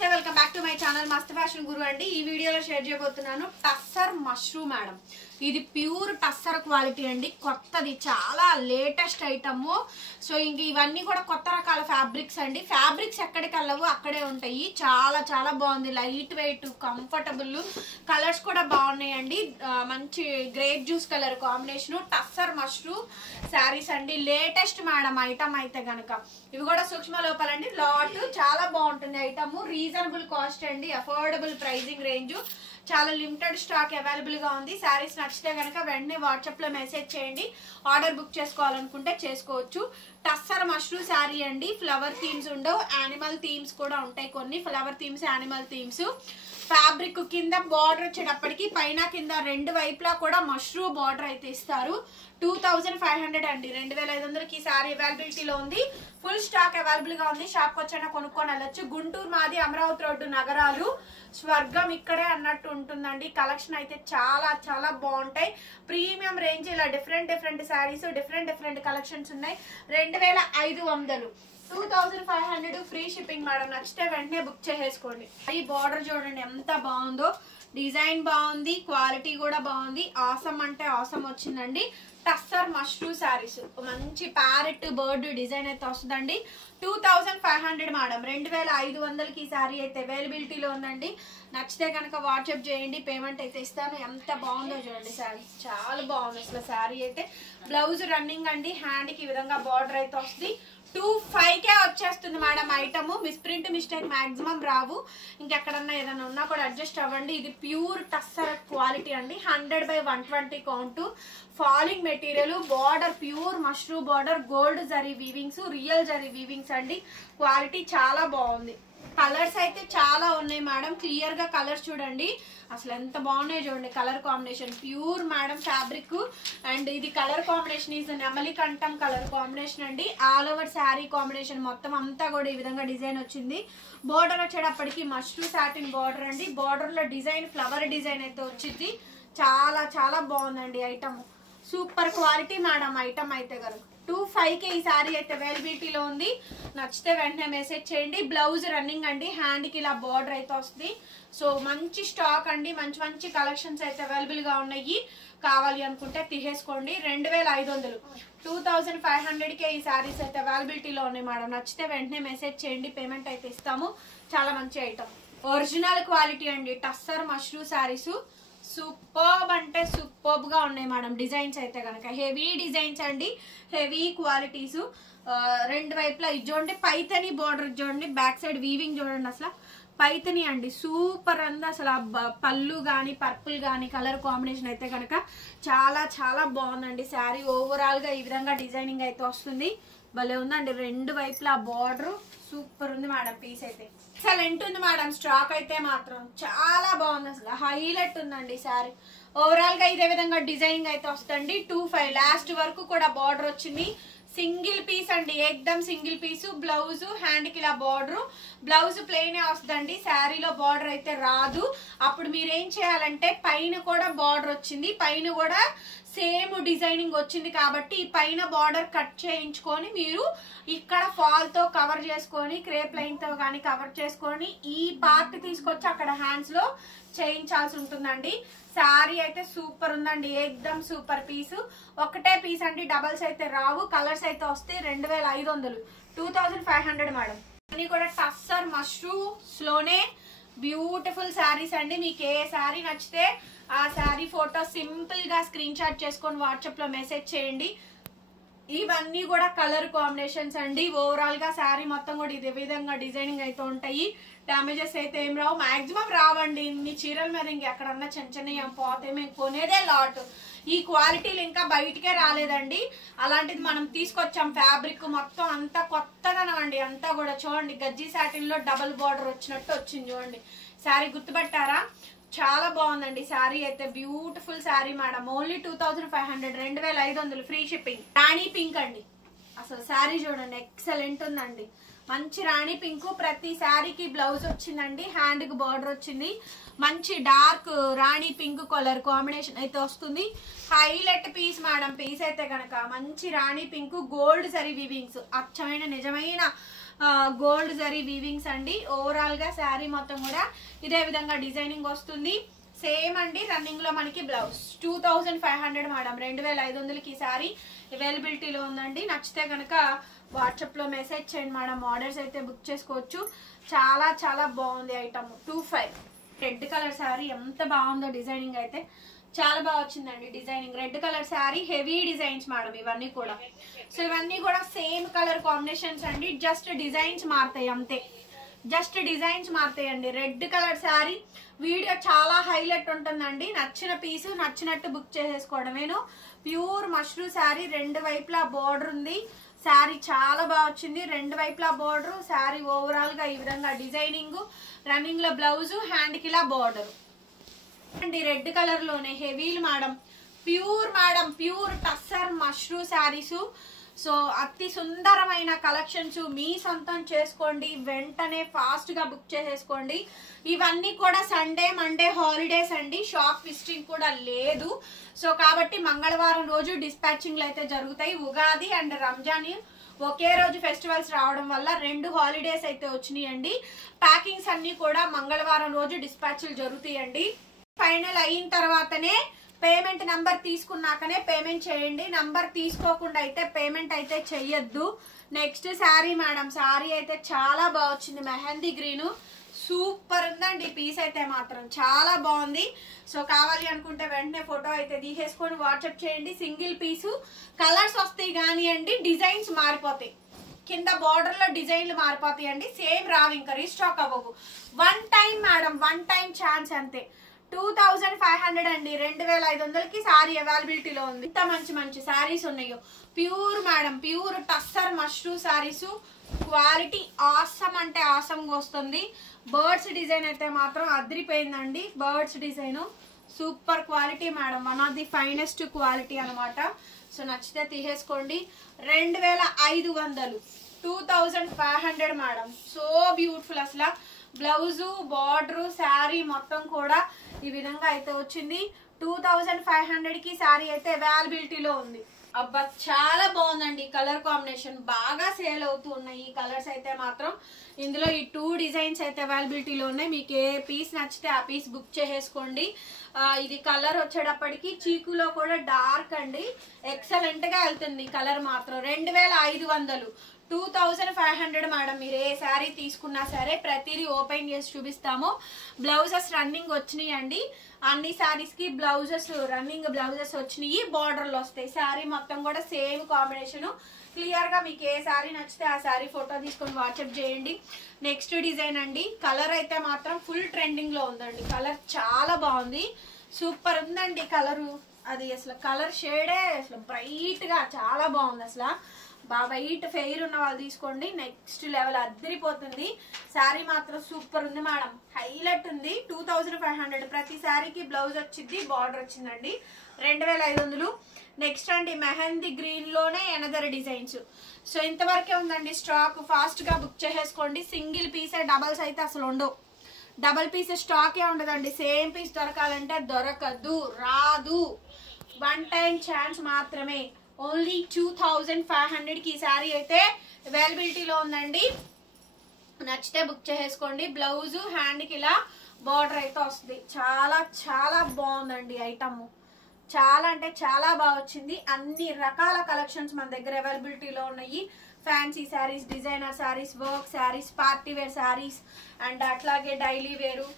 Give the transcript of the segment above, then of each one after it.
నమస్తే welcome back to my channel మస్త్ fashion గురు అండి. ఈ వీడియోలో షేర్ చేయబోతున్నాను టస్సర్ మష్రూమ్ మేడం. ఇది ప్యూర్ టస్సర్ క్వాలిటీ అండి, కొత్తది, చాలా లేటెస్ట్ ఐటమ్. సో ఇంక ఇవన్నీ కూడా కొత్త రకాల ఫ్యాబ్రిక్స్ అండి. ఫ్యాబ్రిక్స్ ఎక్కడికి వెళ్ళవు అక్కడే ఉంటాయి. చాలా చాలా బాగుంది, లైట్ వెయిట్, కంఫర్టబుల్, కలర్స్ కూడా బాగున్నాయండి. మంచి grape juice colour combination tussar mushroom saris అండి. లేటెస్ట్ మేడం ఐటమ్ అయితే గనక ఇవి కూడా సూక్ష్మ లోపాలండి. లాట్ చాలా బాగుంటుంది ఐటమ్, రీజనబుల్ కాస్ట్ అండి, అఫోర్డబుల్ ప్రైజింగ్ రేంజ్, చాలా లిమిటెడ్ స్టాక్ అవైలబుల్ గా ఉంది. శారీస్ నచ్చితే కనుక వెంటనే వాట్సాప్ లో మెసేజ్ చేయండి. ఆర్డర్ బుక్ చేసుకోవాలనుకుంటే చేసుకోవచ్చు. టస్సర్ మష్రూమ్ శారీ అండి. ఫ్లవర్ థీమ్స్ ఉండవు, యానిమల్ థీమ్స్ కూడా ఉంటాయి కొన్ని. Flower themes, animal themes. Fabric కింద బార్డర్ వచ్చేటప్పటికి పైన కింద రెండు వైపులా కూడా మష్రూమ్ బార్డర్ అయితే ఇస్తారు. 2500 అండి, 2500కి శారీ అవైలబిలిటీలో ఉంది. ఫుల్ స్టాక్ అవైలబుల్ గా ఉంది. షాప్ వచ్చైనా కొనుక్కొని వెళ్ళొచ్చు. గుంటూరు మాది, అమరావతి రోడ్డు, నగరాలు, స్వర్గం ఇక్కడే అన్నట్టు ఉంటుందండి. కలెక్షన్ అయితే చాలా చాలా బాగుంటాయి. ప్రీమియం రేంజ్, ఇలా డిఫరెంట్ శారీస్, డిఫరెంట్ కలెక్షన్స్ ఉన్నాయి. 2500, 2500 ఫ్రీ షిప్పింగ్ మేడం. నచ్చితే వెంటనే బుక్ చేసేసుకోండి. ఈ బార్డర్ చూడండి ఎంత బాగుందో, డిజైన్ బాగుంది, క్వాలిటీ కూడా బాగుంది. ఆసమ్ అంటే ఆసమ్ వచ్చిందండి. టస్సర్ మష్రూమ్ శారీస్, మంచి ప్యారెట్ బర్డ్ డిజైన్ అయితే వస్తుందండి. 2500 మేడం, 2500కి శారీ అయితే అవైలబిలిటీలో ఉందండి. నచ్చితే కనుక వాట్సాప్ చేయండి, పేమెంట్ అయితే ఇస్తాను. ఎంత బాగుందో చూడండి శారీ, చాలా బాగుంది అసలు శారీ అయితే. బ్లౌజ్ రన్నింగ్ అండి, హ్యాండ్కి ఈ విధంగా బార్డర్ అయితే వస్తుంది. 2500కే వచ్చేస్తుంది madam item. Misprint, mistake maximum రావు. ఇంకెక్కడన్నా ఏదైనా ఉన్నా కూడా అడ్జస్ట్ అవ్వండి. ఇది ప్యూర్ టస్సర్ క్వాలిటీ అండి. 100/120 count. Falling material, border pure mushroom border, gold zari weavings, real zari weavings అండి. క్వాలిటీ చాలా బాగుంది. కలర్స్ అయితే చాలా ఉన్నాయి మేడం. క్లియర్ గా కలర్స్ చూడండి, అసలు ఎంత బాగున్నాయి చూడండి. Colour combination pure madam fabric. And ఇది కలర్ కాంబినేషన్ ఈజ్ నెమలి కంఠం కలర్ కాంబినేషన్ అండి. ఆల్ ఓవర్ శారీ కాంబినేషన్ మొత్తం అంతా కూడా ఈ విధంగా డిజైన్ వచ్చింది. బోర్డర్ వచ్చేటప్పటికి మష్రూమ్ సాటిన్ బార్డర్ అండి. బార్డర్ లో డిజైన్, ఫ్లవర్ డిజైన్ అయితే వచ్చింది. చాలా చాలా బాగుందండి item. Super quality madam item అయితే కనుక. 2500కే ఈ శారీ అయితే అవైలబిలిటీలో ఉంది. నచ్చితే వెంటనే మెసేజ్ చేయండి. బ్లౌజ్ రన్నింగ్ అండి, హ్యాండ్కి ఇలా బార్డర్ అయితే వస్తుంది. సో మంచి స్టాక్ అండి, మంచి కలెక్షన్స్ అయితే అవైలబుల్ గా ఉన్నాయి. కావాలి అనుకుంటే తీసేసుకోండి. 2500, 2500కే ఈ శారీస్ అయితే అవైలబిలిటీలో ఉన్నాయి మేడం. నచ్చితే వెంటనే మెసేజ్ చేయండి, పేమెంట్ అయితే ఇస్తాము. చాలా మంచి ఐటమ్, ఒరిజినల్ క్వాలిటీ అండి. టస్సర్ మష్రూమ్ శారీస్ సూపర్బ్ అంటే సూపర్బ్ గా ఉన్నాయి మేడం. డిజైన్స్ అయితే కనుక హెవీ డిజైన్స్ అండి, హెవీ క్వాలిటీస్. రెండు వైపులా ఇది చూడండి, పైతని బార్డర్ చూడండి, బ్యాక్ సైడ్ వీవింగ్ చూడండి. అసలు పైతని అండి, సూపర్ అంది అసలు. పళ్ళు గానీ, పర్పుల్ గానీ కలర్ కాంబినేషన్ అయితే కనుక చాలా చాలా బాగుందండి. శారీ ఓవరాల్ గా ఈ విధంగా డిజైనింగ్ అయితే వస్తుంది. భలే ఉందండి. రెండు వైపులా బార్డర్ సూపర్ ఉంది మేడం. పీస్ అయితే ఎక్సలెంట్ ఉంది మేడం. స్టాక్ అయితే మాత్రం చాలా బాగుంది, అసలు హైలైట్ ఉందండి శారీ. ఓవరాల్ గా ఇదే విధంగా డిజైనింగ్ అయితే వస్తుంది. 2500 లాస్ట్ వరకు కూడా బార్డర్ వచ్చింది. సింగిల్ పీస్ అండి, ఏకదమ్ సింగిల్ పీసు. బ్లౌజ్ హ్యాండ్కి ఇలా బార్డర్, బ్లౌజ్ ప్లెయిన్ వస్తుందండి. శారీలో బార్డర్ అయితే రాదు. అప్పుడు మీరు ఏం చేయాలంటే, పైన కూడా బార్డర్ వచ్చింది, పైన కూడా సేమ్ డిజైనింగ్ వచ్చింది కాబట్టి ఈ పైన బార్డర్ కట్ చేయించుకొని మీరు ఇక్కడ ఫాల్ తో కవర్ చేసుకొని, క్రేప్ లైన్ తో కానీ కవర్ చేసుకొని ఈ పార్ట్ తీసుకొచ్చి అక్కడ హ్యాండ్స్ లో చేయించాల్సి ఉంటుందండి. శారీ అయితే సూపర్ ఉందండి, ఏకదమ్ సూపర్ పీస్. ఒకటే పీస్ అండి, డబల్స్ అయితే రావు. కలర్స్ అయితే వస్తే 2500, 2500 మేడం. అన్ని కూడా టస్సర్ మష్రూమ్స్ లోనే బ్యూటిఫుల్ శారీస్ అండి. మీకు ఏ శారీ నచ్చితే ఆ శారీ ఫోటో సింపుల్ గా స్క్రీన్ షాట్ చేసుకొని వాట్సాప్ లో మెసేజ్ చేయండి. ఇవన్నీ కూడా కలర్ కాంబినేషన్స్ అండి. ఓవరాల్ గా శారీ మొత్తం కూడా ఇదే విధంగా డిజైనింగ్ అయితే ఉంటాయి. డ్యామేజెస్ అయితే ఏం రావు, మాక్సిమం రావండి. ఇన్ని చీరల మీద ఇంకెక్కడన్నా చిన్న పోతే మేము కొనేదే లాట్. ఈ క్వాలిటీలు ఇంకా బయటకే రాలేదండి. అలాంటిది మనం తీసుకొచ్చాం. ఫ్యాబ్రిక్ మొత్తం అంతా కొత్తదనం అండి. అంతా కూడా చూడండి, గజ్జి సాటిన్ లో డబుల్ బార్డర్ వచ్చినట్టు వచ్చింది చూడండి. శారీ గుర్తుపట్టారా? చాలా బాగుందండి శారీ అయితే. Beautiful sari madam. Only 2500, 2500 free shipping. Rani pink అండి, అసలు శారీ చూడండి ఎక్సలెంట్ ఉందండి. మంచి రాణి పింక్. ప్రతి శారీకి బ్లౌజ్ వచ్చిందండి, హ్యాండ్ కి బార్డర్ వచ్చింది. మంచి డార్క్ రాణి పింక్ కలర్ కాంబినేషన్ అయితే వస్తుంది. Highlight piece madam. పీస్ అయితే కనుక మంచి రాణి పింక్, గోల్డ్ సరీ వీవింగ్స్, అచ్చమైన నిజమైన గోల్డ్ జరీ వీవింగ్స్ అండి. ఓవరాల్ గా శారీ మొత్తం కూడా ఇదే విధంగా డిజైనింగ్ వస్తుంది. సేమ్ అండి రన్నింగ్ లో మనకి బ్లౌజ్ 2500 మేడం, 2500కి శారీ అవైలబిలిటీలో ఉందండి. నచ్చితే కనుక వాట్సాప్ లో మెసేజ్ చేయండి మేడం, ఆర్డర్స్ అయితే బుక్ చేసుకోవచ్చు. చాలా చాలా బాగుంది ఐటమ్. 25 రెడ్ కలర్ శారీ ఎంత బాగుందో, డిజైనింగ్ అయితే చాలా బాగా వచ్చిందండి. Designing red colour sari, heavy designs madam ఇవన్నీ కూడా. సో ఇవన్నీ కూడా సేమ్ కలర్ కాంబినేషన్స్ అండి, జస్ట్ డిజైన్స్ మారుతాయి అంతే, జస్ట్ డిజైన్స్ మారుతాయండి. రెడ్ కలర్ శారీ వీడియో చాలా హైలైట్ ఉంటుందండి. నచ్చిన పీసు నచ్చినట్టు బుక్ చేసేసుకోవడమేను. ప్యూర్ మష్రూ శారీ, రెండు వైపులా బోర్డర్ ఉంది. శారీ చాలా బాగా వచ్చింది, రెండు వైపులా బోర్డర్. శారీ ఓవరాల్ గా ఈ విధంగా డిజైనింగ్, రన్నింగ్ లో బ్లౌజ్, హ్యాండ్ కి ఇలా బోర్డర్ అండి. రెడ్ కలర్ లోనే హెవీలు madam, pure tussar mashru saris. So అతి సుందరమైన కలెక్షన్స్ మీ సొంతం చేసుకోండి, వెంటనే ఫాస్ట్ గా బుక్ చేసేసుకోండి. ఇవన్నీ కూడా సండే మండే హాలిడేస్ అండి, షాప్ విజిటింగ్ కూడా లేదు. సో కాబట్టి మంగళవారం రోజు డిస్పాచింగ్లు అయితే జరుగుతాయి. ఉగాది అండ్ రంజాన్ ఒకే రోజు ఫెస్టివల్స్ రావడం వల్ల 2 హాలిడేస్ అయితే వచ్చినాయండి. ప్యాకింగ్స్ అన్ని కూడా మంగళవారం రోజు డిస్పాచ్లు జరుగుతాయండి. ఫైనల్ అయిన తర్వాతనే పేమెంట్ నంబర్ తీసుకున్నాకనే పేమెంట్ చేయండి, నంబర్ తీసుకోకుండా అయితే పేమెంట్ అయితే చెయ్యొద్దు. నెక్స్ట్ శారీ మేడం, శారీ అయితే చాలా బాగా వచ్చింది. మెహందీ గ్రీన్ సూపర్ ఉందండి, పీస్ అయితే మాత్రం చాలా బాగుంది. సో కావాలి అనుకుంటే వెంటనే ఫోటో అయితే తీసేసుకొని వాట్సాప్ చేయండి. సింగిల్ పీసు, కలర్స్ వస్తాయి కానివ్వండి, డిజైన్స్ మారిపోతాయి, కింద బార్డర్ లో డిజైన్లు మారిపోతాయి అండి. సేమ్ రావు, ఇంకా రీస్టాక్ అవ్వవు. One time madam, one time chance అంతే. 2500 అండి, 2500కి శారీ అవైలబిలిటీలో ఉంది. ఇంత మంచి మంచి శారీస్ ఉన్నాయో. Pure madam, pure tussar mashru saris, quality awesome అంటే ఆసమ్ గా వస్తుంది. బర్డ్స్ డిజైన్ అయితే మాత్రం అదిరిపోయిందండి. Birds design super quality madam, one of the finest quality అనమాట. సో నచ్చితే తీసేసుకోండి. 2500, 2500 మేడం, సో బ్యూటిఫుల్. అసలు బ్లౌజు, బార్డర్, శారీ మొత్తం కూడా ఈ విధంగా అయితే వచ్చింది. 2500కి శారీ అయితే అవైలబిలిటీలో ఉంది. అబ్బా చాలా బాగుందండి, కలర్ కాంబినేషన్ బాగా సేల్ అవుతూ ఉన్నాయి ఈ కలర్స్ అయితే మాత్రం. ఇందులో ఈ 2 డిజైన్స్ అయితే అవైలబిలిటీలో ఉన్నాయి. మీకు ఏ పీస్ నచ్చితే ఆ పీస్ బుక్ చేసేసుకోండి. ఇది కలర్ వచ్చేటప్పటికి చీకులో కూడా డార్క్ అండి, ఎక్సలెంట్ గా వెళ్తుంది కలర్ మాత్రం. 2500, 2500 మేడం. మీరు ఏ శారీ తీసుకున్నా సరే ప్రతిదీ ఓపెన్ చేసి చూపిస్తాము. బ్లౌజెస్ రన్నింగ్ వచ్చినాయి అండి, అన్ని శారీస్ కి బ్లౌజెస్ రన్నింగ్ బ్లౌజెస్ వచ్చినాయి, బార్డర్లు వస్తాయి. శారీ మొత్తం కూడా సేమ్ కాంబినేషన్. క్లియర్ గా మీకు ఏ శారీ నచ్చితే ఆ శారీ ఫోటో తీసుకొని వాట్సాప్ చేయండి. నెక్స్ట్ డిజైన్ అండి, కలర్ అయితే మాత్రం ఫుల్ ట్రెండింగ్ లో ఉందండి. కలర్ చాలా బాగుంది, సూపర్ ఉందండి కలరు. అది అసలు కలర్ షేడే అసలు బ్రైట్ గా చాలా బాగుంది. అసలు బాగా వైట్ ఫెయిర్ ఉన్న వాళ్ళు తీసుకోండి, నెక్స్ట్ లెవెల్ అద్దరిపోతుంది. శారీ మాత్రం సూపర్ ఉంది మేడం, హైలైట్ ఉంది. 2500, ప్రతి శారీకి బ్లౌజ్ వచ్చింది, బార్డర్ వచ్చిందండి. 2500. నెక్స్ట్ అండి మెహందీ గ్రీన్ లోనే ఎనదర్ డిజైన్స్. సో ఇంతవరకే ఉందండి స్టాక్, ఫాస్ట్ గా బుక్ చేసేసుకోండి. సింగిల్ పీసే, డబల్స్ అయితే అసలు ఉండవు. డబల్ పీస్ స్టాకే ఉండదండి. సేమ్ పీస్ దొరకాలంటే దొరకదు, రాదు. వన్ టైం ఛాన్స్ మాత్రమే. ఓన్లీ 2500కి ఈ శారీ అయితే అవైలబిలిటీలో ఉందండి. నచ్చితే బుక్ చేసేసుకోండి. బ్లౌజ్, హ్యాండ్ కి ఇలా బార్డర్ అయితే వస్తుంది. చాలా చాలా బాగుందండి ఐటమ్, చాలా అంటే చాలా బాగా వచ్చింది. అన్ని రకాల కలెక్షన్స్ మన దగ్గర అవైలబిలిటీలో ఉన్నాయి. Fancy saris, designer saris, work saris, party wear saris and అట్లాగే డైలీ వేరు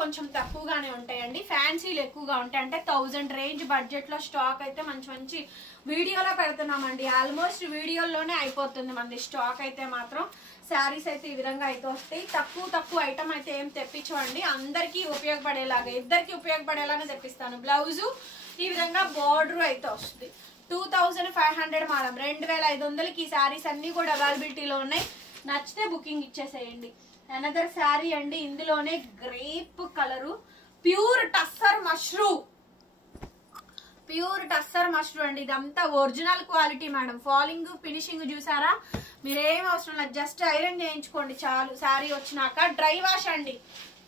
కొంచెం తక్కువగానే ఉంటాయండి. ఫ్యాన్సీలు ఎక్కువగా ఉంటాయి, అంటే 1000 రేంజ్ బడ్జెట్ లో స్టాక్ అయితే మంచి మంచి వీడియోలో పెడుతున్నామండి. ఆల్మోస్ట్ వీడియోలోనే అయిపోతుంది మనది స్టాక్ అయితే మాత్రం. శారీస్ అయితే ఈ విధంగా అయితే వస్తాయి. తక్కువ ఐటమ్ అయితే ఏం తెప్పించవండి, అందరికీ ఉపయోగపడేలాగా, ఇద్దరికి ఉపయోగపడేలాగా తెప్పిస్తాను. బ్లౌజు ఈ విధంగా బార్డర్ అయితే వస్తుంది. 2500 మేడం, 2500కి ఈ శారీస్ అన్ని కూడా అవైలబిలిటీలో ఉన్నాయి. నచ్చితే బుకింగ్ ఇచ్చేసేయండి. అనదర్ శారీ అండి, ఇందులోనే grape colour, pure tussar mashru అండి. ఇదంతా original quality madam. Falling finishing చూసారా, మీరేం అవసరం లేదు, జస్ట్ ఐరన్ చేయించుకోండి చాలు. శారీ వచ్చినాక డ్రై వాష్ అండి,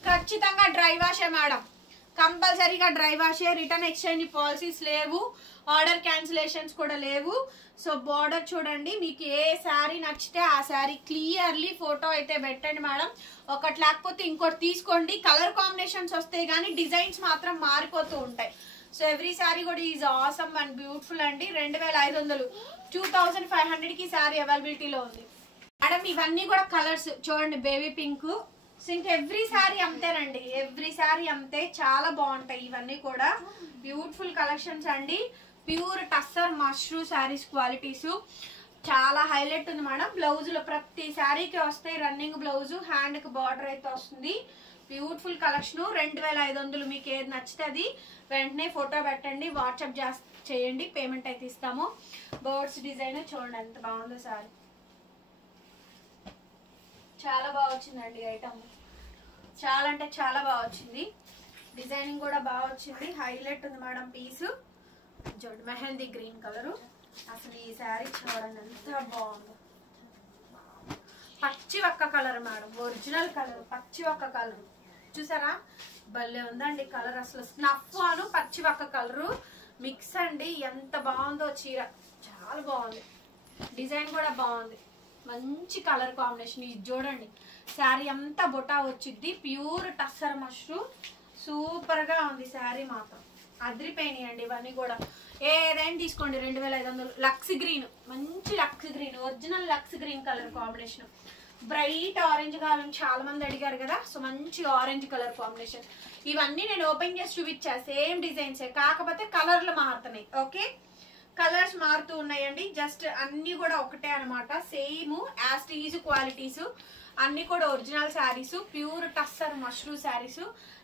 ఖచ్చితంగా డ్రై వాషే మేడం. కంపల్సరీగా dry wash, return exchange policies లేవు, ఆర్డర్ క్యాన్సిలేషన్స్ కూడా లేవు. సో బార్డర్ చూడండి, మీకు ఏ శారీ నచ్చితే ఆ శారీ క్లియర్లీ ఫోటో అయితే పెట్టండి మేడం. ఒకటి లేకపోతే ఇంకోటి తీసుకోండి. కలర్ కాంబినేషన్స్ వస్తాయి కానీ డిజైన్స్ మాత్రం మారిపోతూ ఉంటాయి. సో ఎవ్రీ శారీ కూడా ఈజ్ ఆసమ్ అండ్ బ్యూటిఫుల్ అండి. 2500 2500కి శారీ అవైలబిలిటీలో ఉంది మేడం. ఇవన్నీ కూడా కలర్స్ చూడండి, బేబీ పింక్. సో ఇంకా ఎవ్రీ శారీ అంతేనండి, ఎవ్రీ శారీ అంతే. చాలా బాగుంటాయి ఇవన్నీ కూడా. బ్యూటిఫుల్ కలెక్షన్స్ అండి. ప్యూర్ టస్సర్ మష్రూ శారీస్ క్వాలిటీస్ చాలా హైలైట్ ఉంది మేడం. బ్లౌజులు ప్రతి శారీకి వస్తాయి రన్నింగ్ బ్లౌజ్, హ్యాండ్ కి బార్డర్ అయితే వస్తుంది. Beautiful collection. 2500. మీకు ఏది నచ్చుతుంది వెంటనే ఫోటో పెట్టండి, వాట్సాప్ చేయండి, పేమెంట్ అయితే ఇస్తాము. బర్డ్స్ డిజైన్ చూడండి ఎంత బాగుందో సారీ. చాలా బాగా వచ్చిందండి ఐటమ్, చాలా అంటే చాలా బాగా వచ్చింది. డిజైనింగ్ కూడా బాగా వచ్చింది, హైలైట్ ఉంది మేడం పీస్. చూడండి మెహందీ గ్రీన్ కలరు. అసలు ఈ శారీ చూడండి ఎంత బాగుందో. పచ్చి ఒక్క కలర్ మేడం, ఒరిజినల్ కలర్ పచ్చి ఒక్క కలర్. చూసారా భలే ఉందండి కలర్. అసలు స్నఫ్ అను పచ్చి ఒక్క కలరు మిక్స్ అండి. ఎంత బాగుందో చీర, చాలా బాగుంది. డిజైన్ కూడా బాగుంది, మంచి కలర్ కాంబినేషన్. ఇది చూడండి శారీ అంతా బొటా వచ్చింది. ప్యూర్ టస్సర్ మష్రూ, సూపర్ గా ఉంది శారీ మాత్రం. అదిరిపోయినాయండి ఇవన్నీ కూడా. ఏదైనా తీసుకోండి 2500. లక్స్ గ్రీన్, మంచి lux green, original lux green colour combination. Bright orange కావాలని చాలా మంది అడిగారు కదా, సో మంచి ఆరెంజ్ కలర్ కాంబినేషన్. ఇవన్నీ నేను ఓపెన్ చేసి చూపించా, సేమ్ డిజైన్స్, కాకపోతే కలర్లు మారుతున్నాయి. ఓకే, కలర్స్ మారుతూ ఉన్నాయండి. జస్ట్ అన్ని కూడా ఒకటే అనమాట, సేమ్ యాస్టీజ్ క్వాలిటీస్. అన్ని కూడా ఒరిజినల్ శారీస్, ప్యూర్ టస్సర్ మష్రూ శారీస్.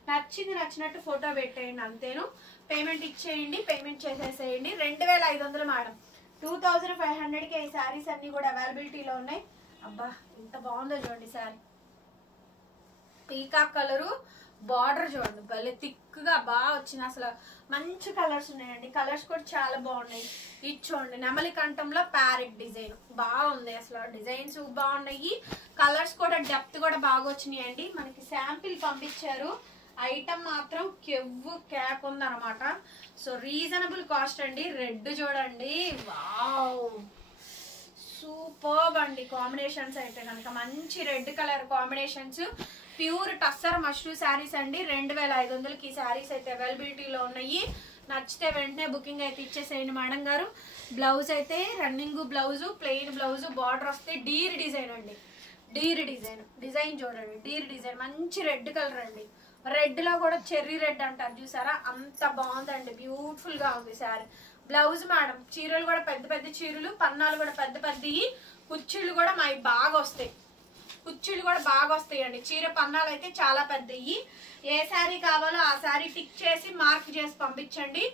నచ్చింది నచ్చినట్టు ఫోటో పెట్టేయండి అంతేను. పేమెంట్ ఇచ్చేయండి, పేమెంట్ చేసేసేయండి. 2500 మేడం. 2500కి ఈ శారీస్ అన్ని కూడా అవైలబిలిటీలో ఉన్నాయి. అబ్బా ఎంత బాగుందో చూడండి శారీ. పీకాక్ కలరు, బార్డర్ చూడండి భలే థిక్ గా బాగా వచ్చింది. అసలు మంచి కలర్స్ ఉన్నాయండి, కలర్స్ కూడా చాలా బాగున్నాయి. ఇది చూడండి నెమలి కంఠంలో ప్యారెట్ డిజైన్ బాగుంది. అసలు డిజైన్స్ బాగున్నాయి, కలర్స్ కూడా డెప్త్ కూడా బాగా వచ్చినాయి అండి. మనకి శాంపిల్ పంపించారు. ఐటమ్ మాత్రం కెవ్వు క్యాక్ ఉందన్నమాట. సో రీజనబుల్ కాస్ట్ అండి. రెడ్ చూడండి, వావ్ సూపర్బ్ అండి కాంబినేషన్స్ అయితే కనుక. మంచి red colour combinations, pure tussar mashru saris అండి. 2500కి శారీస్ అయితే అవైలబిలిటీలో ఉన్నాయి. నచ్చితే వెంటనే బుకింగ్ అయితే ఇచ్చేసేయండి మేడం గారు. బ్లౌజ్ అయితే running blouse, plain blouse, border వస్తే డీర్ డిజైన్ అండి. డీర్ డిజైన్, డిజైన్ చూడండి, డీర్ డిజైన్ మంచి రెడ్ కలర్ అండి. రెడ్ లో కూడా చెర్రీ రెడ్ అంటారు చూసారా, అంత బాగుందండి. బ్యూటిఫుల్ గా ఉంది శారీ. బ్లౌజ్ మేడం, చీరలు కూడా పెద్ద పెద్ద చీరలు, పన్నాలు కూడా పెద్ద పెద్దవి, కుర్చీలు కూడా మావి బాగా వస్తాయి. కుర్చీలు కూడా బాగా వస్తాయండి. చీర పన్నాలు అయితే చాలా పెద్దవి. ఏ శారీ కావాలో ఆ శారీ టిక్ చేసి మార్క్ చేసి పంపించండి.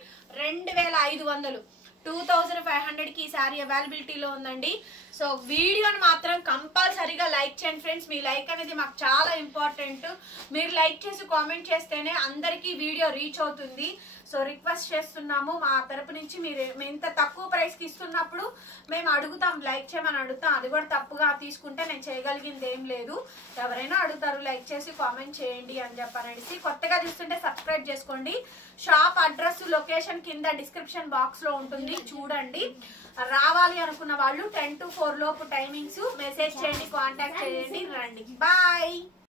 2500. 2500కి ఈ శారీ అవైలబిలిటీలో ఉందండి. సో వీడియోని మాత్రం కంపల్సరీగా లైక్ చేయండి ఫ్రెండ్స్. మీ లైక్ అనేది మాకు చాలా ఇంపార్టెంట్. మీరు లైక్ చేసి కామెంట్ చేస్తేనే అందరికీ వీడియో రీచ్ అవుతుంది. సో రిక్వెస్ట్ చేస్తున్నాము మా తరపు నుంచి. మీరు ఇంత తక్కువ ప్రైస్కి ఇస్తున్నప్పుడు మేము అడుగుతాం, లైక్ చేయమని అడుగుతాం. అది కూడా తప్పుగా తీసుకుంటే నేను చేయగలిగింది ఏం లేదు. ఎవరైనా అడుగుతారు లైక్ చేసి కామెంట్ చేయండి అని చెప్పనేసి. కొత్తగా చూస్తుంటే సబ్స్క్రైబ్ చేసుకోండి. షాప్ అడ్రస్ లొకేషన్ కింద డిస్క్రిప్షన్ బాక్స్ లో ఉంటుంది, చూడండి. రావాలి అనుకున్న వాళ్ళు 10 to 4 లోపు టైమింగ్స్ మెసేజ్ చేయండి, కాంటాక్ట్ చేయండి, రండి. బాయ్.